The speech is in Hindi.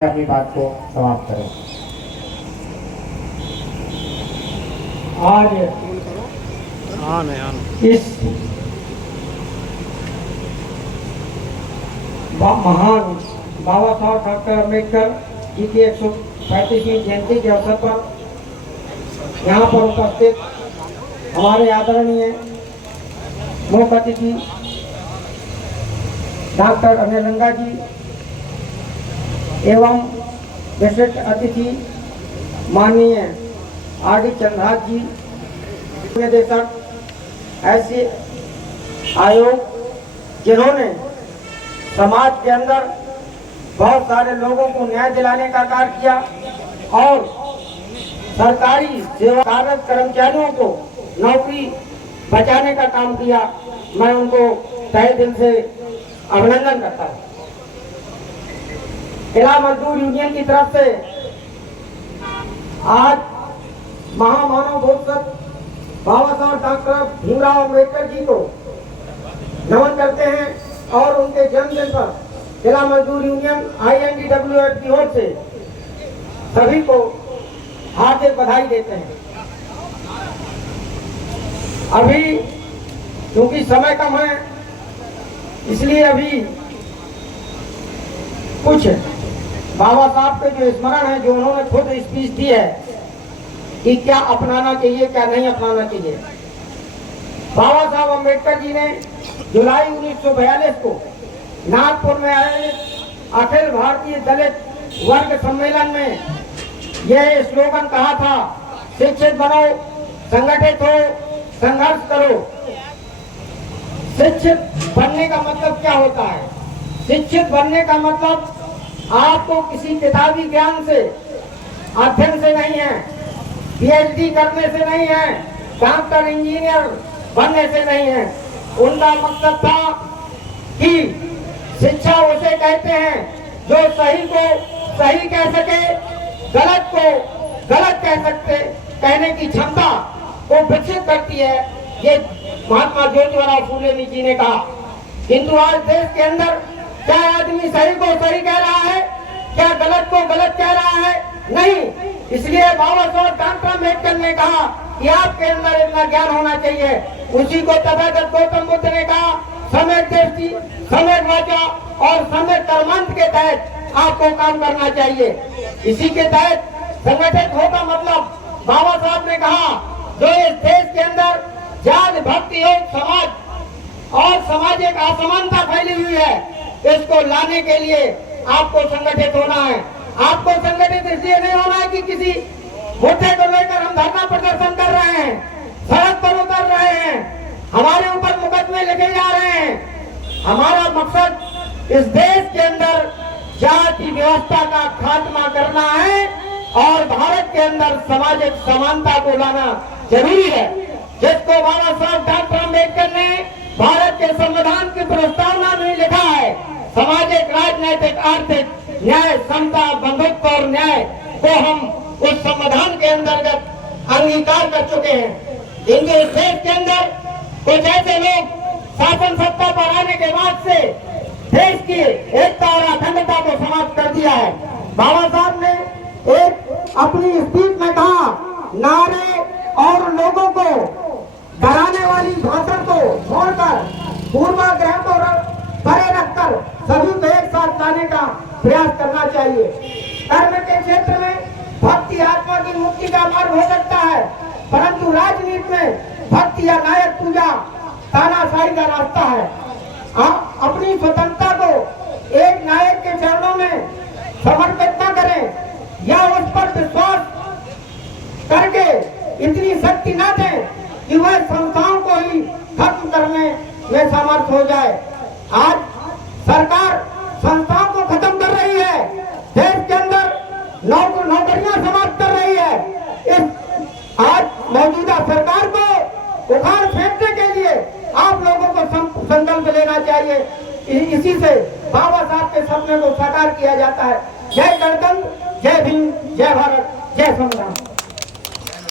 अपनी बात को समाप्त करें। आज इस महान बाबा साहब डॉक्टर अम्बेडकर जी की 135वीं जयंती के अवसर पर यहाँ पर उपस्थित हमारे आदरणीय मुख्य अतिथि डॉक्टर अनिल रंगा जी एवं विशिष्ट अतिथि माननीय आर.डी. चंद्रहास जी, निदेशक ऐसे आयोग जिन्होंने समाज के अंदर बहुत सारे लोगों को न्याय दिलाने का कार्य किया और सरकारी सेवारत कर्मचारियों को नौकरी बचाने का काम किया। मैं उनको तहे दिल से अभिनंदन करता हूँ। जिला मजदूर यूनियन की तरफ से आज महामानव बोधसत्व बाबा साहब डॉक्टर भीमराव अम्बेडकर जी को नमन करते हैं और उनके जन्मदिन पर जिला मजदूर यूनियन INDWF की ओर से सभी को हार्दिक बधाई देते हैं। अभी क्योंकि समय कम है इसलिए अभी कुछ बाबा साहब के जो स्मरण है, जो उन्होंने खुद स्पीच दी है कि क्या अपनाना चाहिए क्या नहीं अपनाना चाहिए। बाबा साहब अम्बेडकर जी ने जुलाई 1942 को नागपुर में आयोजित अखिल भारतीय दलित वर्ग सम्मेलन में यह स्लोगन कहा था, शिक्षित बनो, संगठित हो, संघर्ष करो। शिक्षित बनने का मतलब क्या होता है? शिक्षित बनने का मतलब आपको किसी किताबी ज्ञान से, अध्ययन से नहीं है, PhD करने से नहीं है, डॉक्टर इंजीनियर बनने से नहीं है। उनका मकसद था कि शिक्षा उसे कहते हैं जो सही को सही कह सके, गलत को गलत कह सकते, कहने की क्षमता को विकसित करती है। ये महात्मा ज्योतिराव फूले जी ने कहा। किंतु आज देश के अंदर क्या आदमी सही को सही कह रहा है, क्या गलत को गलत कह रहा है? नहीं। इसलिए बाबा साहब डॉक्टर अम्बेडकर ने कहा कि आपके अंदर इतना ज्ञान होना चाहिए। उसी को तथागत गौतम बुद्ध ने कहा, सम्यक दृष्टि, सम्यक वाचा और सम्यक कर्मांत के तहत आपको काम करना चाहिए। इसी के तहत संगठित होगा मतलब बाबा साहब ने कहा जो इस देश के अंदर जाति भक्ति योग समाज और सामाजिक असमानता फैली हुई है, इसको लाने के लिए आपको संगठित होना है। आपको संगठित इसलिए नहीं होना है कि किसी मुद्दे को लेकर हम धरना प्रदर्शन कर रहे हैं, सड़क पर उतर रहे हैं, हमारे ऊपर मुकदमे लिखे जा रहे हैं। हमारा मकसद इस देश के अंदर जाति व्यवस्था का खात्मा करना है और भारत के अंदर सामाजिक समानता को लाना जरूरी है, जिसको बाबा साहब डॉक्टर अम्बेडकर ने भारत के संविधान की प्रस्तावना में लिखा है। सामाजिक, राजनैतिक, आर्थिक न्याय, समता, बंधुत्व और न्याय को हम उस संविधान के अंतर्गत अंगीकार कर चुके हैं। किंतु इस देश के अंदर कुछ ऐसे लोग शासन सत्ता पर आने के बाद से देश की एकता और अखंडता को समाप्त कर दिया है। बाबा साहब ने एक अपनी स्पीच में कहा, नारे और लोगों को डराने वाली भाषण को छोड़कर पूर्वाग्रह को परे रखकर सभी को एक साथ लाने का प्रयास करना चाहिए। धर्म के क्षेत्र में भक्ति आत्मा की मुक्ति का मार्ग हो सकता है, परंतु राजनीति में भक्ति या नायक पूजा तानाशाही का रास्ता है। आप अपनी स्वतंत्रता को एक नायक के चरणों में समर्पित न करें या उस पर विश्वास करके इतनी शक्ति न दें कि वह संस्थाओं को ही खत्म करने में समर्थ हो जाए। आज सरकार संस्थाओं को खत्म कर रही है, देश के अंदर नौकरियां समाप्त कर रही है। इस आज मौजूदा सरकार को उखाड़ फेंकने के लिए आप लोगों को संकल्प लेना चाहिए। इसी से बाबा साहब के सपने को साकार किया जाता है। जय गणतंत्र, जय भीम, जय भारत, जय संविधान।